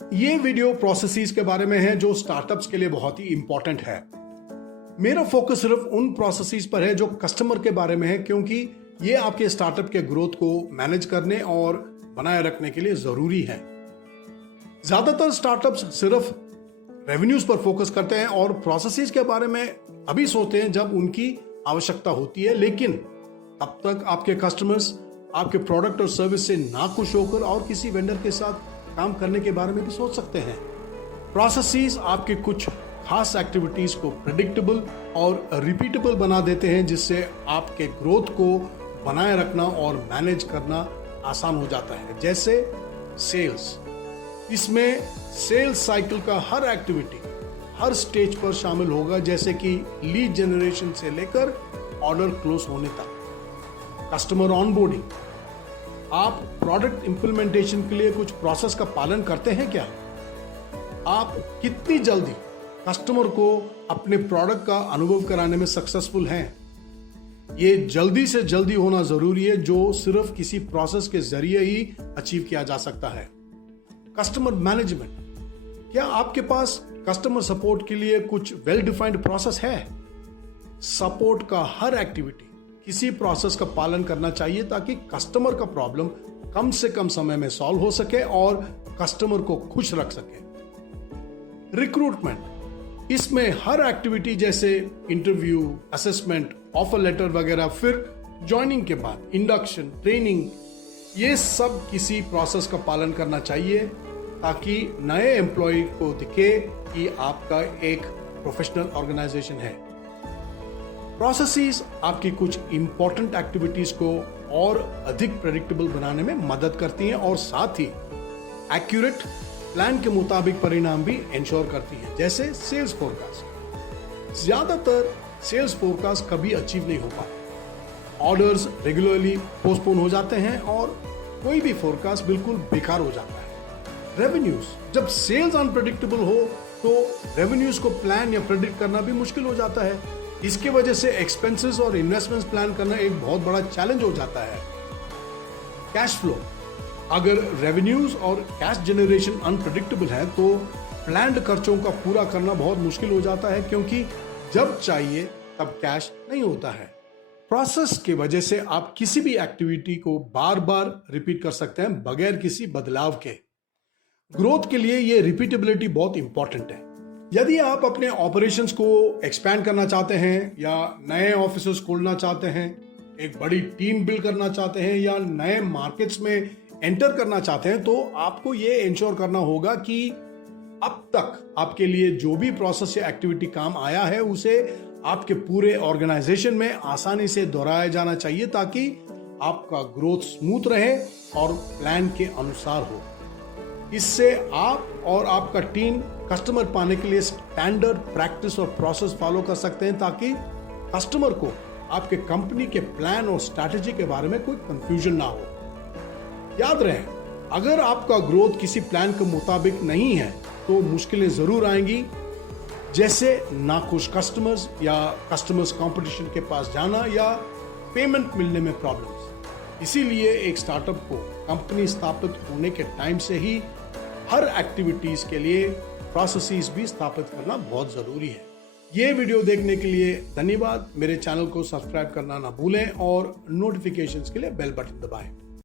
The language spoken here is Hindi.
ये वीडियो प्रोसेसेस के बारे में है जो स्टार्टअप्स के लिए बहुत ही इंपॉर्टेंट है। मेरा फोकस सिर्फ उन प्रोसेसेस पर है जो कस्टमर के बारे में है, क्योंकि ये आपके स्टार्टअप के ग्रोथ को मैनेज करने और बनाए रखने के लिए जरूरी है। ज्यादातर स्टार्टअप्स सिर्फ रेवेन्यूज पर फोकस करते हैं और प्रोसेसेस के बारे में अभी सोचते हैं जब उनकी आवश्यकता होती है, लेकिन तब तक आपके कस्टमर्स आपके प्रोडक्ट और सर्विस से नाखुश होकर और किसी वेंडर के साथ काम करने के बारे में भी सोच सकते हैं। प्रोसेसेस आपके कुछ खास एक्टिविटीज को प्रेडिक्टेबल और रिपीटेबल बना देते हैं, जिससे आपके ग्रोथ को बनाए रखना और मैनेज करना आसान हो जाता है। जैसे सेल्स, इसमें सेल्स साइकिल का हर एक्टिविटी हर स्टेज पर शामिल होगा, जैसे कि लीड जनरेशन से लेकर ऑर्डर क्लोज होने तक। कस्टमर ऑनबोर्डिंग, आप प्रोडक्ट इंप्लीमेंटेशन के लिए कुछ प्रोसेस का पालन करते हैं क्या? आप कितनी जल्दी कस्टमर को अपने प्रोडक्ट का अनुभव कराने में सक्सेसफुल हैं? ये जल्दी से जल्दी होना जरूरी है, जो सिर्फ किसी प्रोसेस के जरिए ही अचीव किया जा सकता है। कस्टमर मैनेजमेंट, क्या आपके पास कस्टमर सपोर्ट के लिए कुछ वेल डिफाइंड प्रोसेस है? सपोर्ट का हर एक्टिविटी किसी प्रोसेस का पालन करना चाहिए ताकि कस्टमर का प्रॉब्लम कम से कम समय में सॉल्व हो सके और कस्टमर को खुश रख सके। रिक्रूटमेंट, इसमें हर एक्टिविटी जैसे इंटरव्यू, असेसमेंट, ऑफर लेटर वगैरह, फिर ज्वाइनिंग के बाद इंडक्शन, ट्रेनिंग, ये सब किसी प्रोसेस का पालन करना चाहिए ताकि नए एम्प्लॉय को दिखे कि आपका एक प्रोफेशनल ऑर्गेनाइजेशन है। प्रोसेसेस आपकी कुछ इंपॉर्टेंट एक्टिविटीज को और अधिक प्रेडिक्टेबल बनाने में मदद करती हैं और साथ ही एक्यूरेट प्लान के मुताबिक परिणाम भी इंश्योर करती हैं। जैसे सेल्स फोरकास्ट, ज्यादातर सेल्स फोरकास्ट कभी अचीव नहीं हो पाते, ऑर्डर्स रेगुलरली पोस्टपोन हो जाते हैं और कोई भी फोरकास्ट बिल्कुल बेकार हो जाता है। रेवेन्यूज, जब सेल्स अनप्रेडिक्टेबल हो तो रेवेन्यूज को प्लान या प्रेडिक्ट करना भी मुश्किल हो जाता है। इसके वजह से एक्सपेंसेस और इन्वेस्टमेंट्स प्लान करना एक बहुत बड़ा चैलेंज हो जाता है। कैश फ्लो, अगर रेवेन्यूज और कैश जनरेशन अनप्रेडिक्टेबल है तो प्लान्ड खर्चों का पूरा करना बहुत मुश्किल हो जाता है, क्योंकि जब चाहिए तब कैश नहीं होता है। प्रोसेस की वजह से आप किसी भी एक्टिविटी को बार बार रिपीट कर सकते हैं बगैर किसी बदलाव के। ग्रोथ के लिए ये रिपीटेबिलिटी बहुत इंपॉर्टेंट है। यदि आप अपने ऑपरेशंस को एक्सपैंड करना चाहते हैं या नए ऑफिसेस खोलना चाहते हैं, एक बड़ी टीम बिल्ड करना चाहते हैं या नए मार्केट्स में एंटर करना चाहते हैं, तो आपको ये इंश्योर करना होगा कि अब तक आपके लिए जो भी प्रोसेस या एक्टिविटी काम आया है उसे आपके पूरे ऑर्गेनाइजेशन में आसानी से दोहराया जाना चाहिए, ताकि आपका ग्रोथ स्मूथ रहे और प्लान के अनुसार हो। इससे आप और आपका टीम कस्टमर पाने के लिए स्टैंडर्ड प्रैक्टिस और प्रोसेस फॉलो कर सकते हैं, ताकि कस्टमर को आपके कंपनी के प्लान और स्ट्रैटेजी के बारे में कोई कंफ्यूजन ना हो। याद रहे, अगर आपका ग्रोथ किसी प्लान के मुताबिक नहीं है तो मुश्किलें जरूर आएंगी, जैसे नाखुश कस्टमर्स या कस्टमर्स कंपटीशन के पास जाना या पेमेंट मिलने में प्रॉब्लम्स। इसीलिए एक स्टार्टअप को कंपनी स्थापित होने के टाइम से ही हर एक्टिविटीज के लिए प्रोसेसेस भी स्थापित करना बहुत जरूरी है। ये वीडियो देखने के लिए धन्यवाद। मेरे चैनल को सब्सक्राइब करना ना भूलें और नोटिफिकेशंस के लिए बेल बटन दबाएं।